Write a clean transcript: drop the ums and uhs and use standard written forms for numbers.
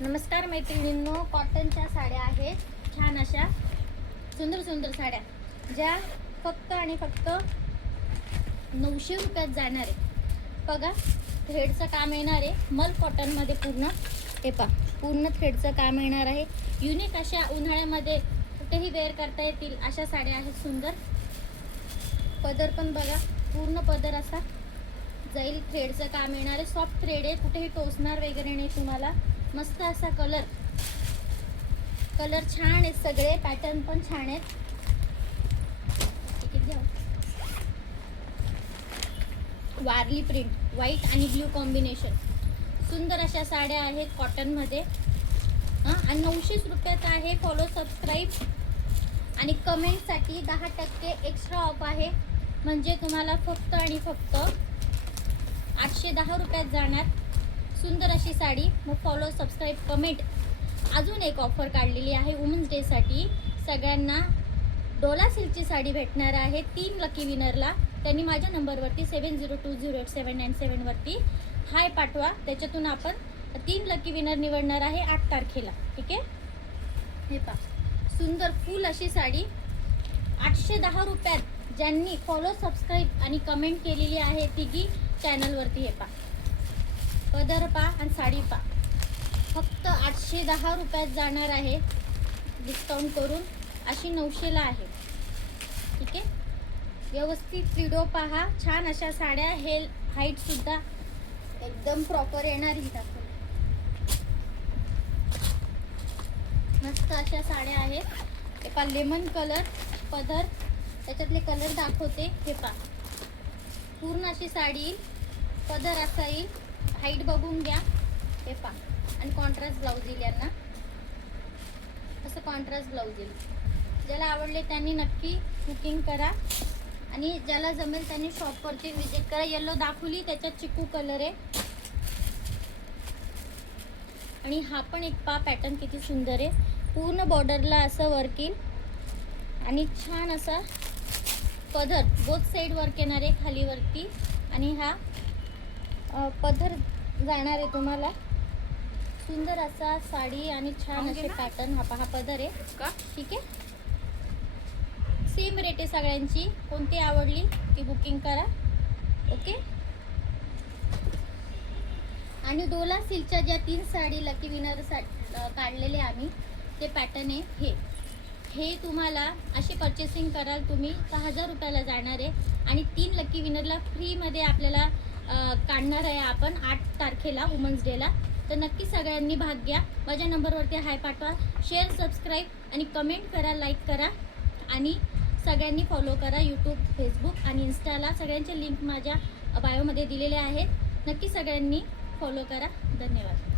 नमस्कार मैत्रिणींनो, कॉटनच्या साड्या आहेत छान अशा सुंदर सुंदर साड्या ज्या फक्त आणि फक्त 900 रुपयात जाणार आहे। बघा, थ्रेडचं काम येणार आहे मल कॉटनमध्ये पूर्ण। हे पहा, पूर्ण थ्रेडचं काम येणार आहे। युनिक अशा उन्हाळ्यामध्ये कुठेही वेअर करता येतील अशा साड्या आहेत सुंदर। पदर पण बघा, पूर्ण पदर असा जाईल, थ्रेडचं काम येणार आहे। सॉफ्ट थ्रेड आहे, कुठेही टोचणार वगैरे नाही तुम्हाला। मस्त असा कलर छान आहे, सगळे पॅटर्न पण छान आहेत। वारली प्रिंट, व्हाईट आणि ब्ल्यू कॉम्बिनेशन, सुंदर अशा साड्या आहेत कॉटन मध्ये। आणि 900 रुपयात आहे। फॉलो, सबस्क्राईब आणि कमेंट साठी 10% एक्स्ट्रा ऑफ आहे, म्हणजे तुम्हाला फक्त आणि फक्त 810 रुपयात जाणार सुंदर अशी साडी। मग फॉलो, सबस्क्राईब, कमेंट। अजून एक ऑफर काढलेली आहे वुमन्स डे साठी, सगळ्यांना डोला सिल्कची साडी भेटणार आहे 3 लकी विनरला। त्यांनी माझ्या नंबरवरती 70208797 वरती हाय पाठवा, त्याच्यातून आपण 3 लकी विनर निवडणार आहे 8 तारखेला। ठीक आहे, हे पहा, सुंदर फुल अशी साडी 810 रुपयात। ज्यांनी फॉलो, सबस्क्राईब आणि कमेंट केलेली आहे तिघी चॅनलवरती, हे पहा, पदर पा आणि साडी पा, फक्त 810 रुपयात जाणार आहे डिस्काउंट करून। अशी 900ला आहे। ठीक आहे, व्यवस्थित व्हिडिओ पहा। छान अशा साड्या, हे हाईट सुद्धा एकदम प्रॉपर येणार ही दाखवली। मस्त अशा साड्या आहेत। हे पहा, लेमन कलर पदर, त्याच्यातले कलर दाखवते। हे पहा, पूर्ण अशी साडी येईल, पदर असा येईल, हाईट बघून घ्या। हे पहा, आणि कॉन्ट्रास्ट ब्लाऊज येईल यांना, असं कॉन्ट्रास्ट ब्लाऊज येईल। ज्याला आवडले त्यांनी नक्की बुकिंग करा, आणि ज्याला जमेल त्यांनी शॉपवरती विजिट करा। येलो दाखवली, त्याच्यात चिकू कलर आहे। आणि हा पण एक पा पॅटर्न किती सुंदर आहे, पूर्ण बॉर्डरला असं वर्क येईल आणि छान असा पदर, बोथ साईड वर्क येणार आहे खाली वरती। आणि हा पदर जाणार आहे तुम्हाला सुंदर असा साडी आणि छान असे पॅटर्न। हा पहा, पदर आहे का। ठीक आहे, सेम रेट आहे सगळ्यांची, कोणती आवडली ती बुकिंग करा। ओके, आणि डोला सिल्कच्या ज्या 3 साडी लकी विनर काढलेले आम्ही, ते पॅटर्न आहे हे तुम्हाला अशी परचेसिंग कराल तुम्ही 6000 रुपयाला जाणार आहे। आणि 3 लकी विनरला फ्रीमध्ये आपल्याला काढणार आहे आपण 8 तारखेला वुमन्स डेला। तर नक्की सगळ्यांनी भाग घ्या। माझ्या नंबरवरती हाय पाठवा, शेअर, सबस्क्राईब आणि कमेंट करा, लाईक करा, आणि सगळ्यांनी फॉलो करा यूट्यूब, फेसबुक आणि इंस्टाला। सगळ्यांचे लिंक माझ्या बायोमध्ये दिलेले आहेत, नक्की सगळ्यांनी फॉलो करा। धन्यवाद।